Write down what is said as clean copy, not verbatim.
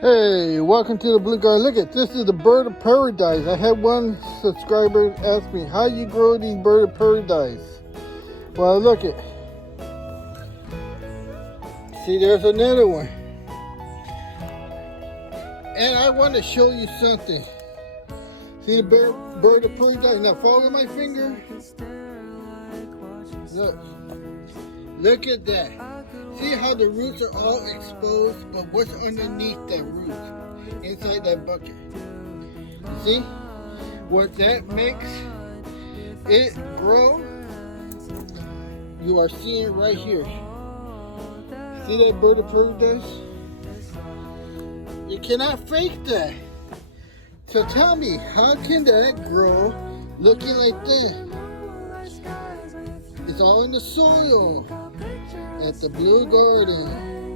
Hey, welcome to the Blue Garden. Look at this is the bird of paradise. I had one subscriber ask me, how you grow these bird of paradise? Well, look at. See, there's another one. And I want to show you something. See the bird of paradise? Now follow my finger. Look at that. See how the roots are all exposed, but what's underneath that root? Inside that bucket. See? What that makes it grow, you are seeing right here. See that bird of paradise? You cannot fake that. So tell me, how can that grow looking like that? It's all in the soil at the Blue Garden.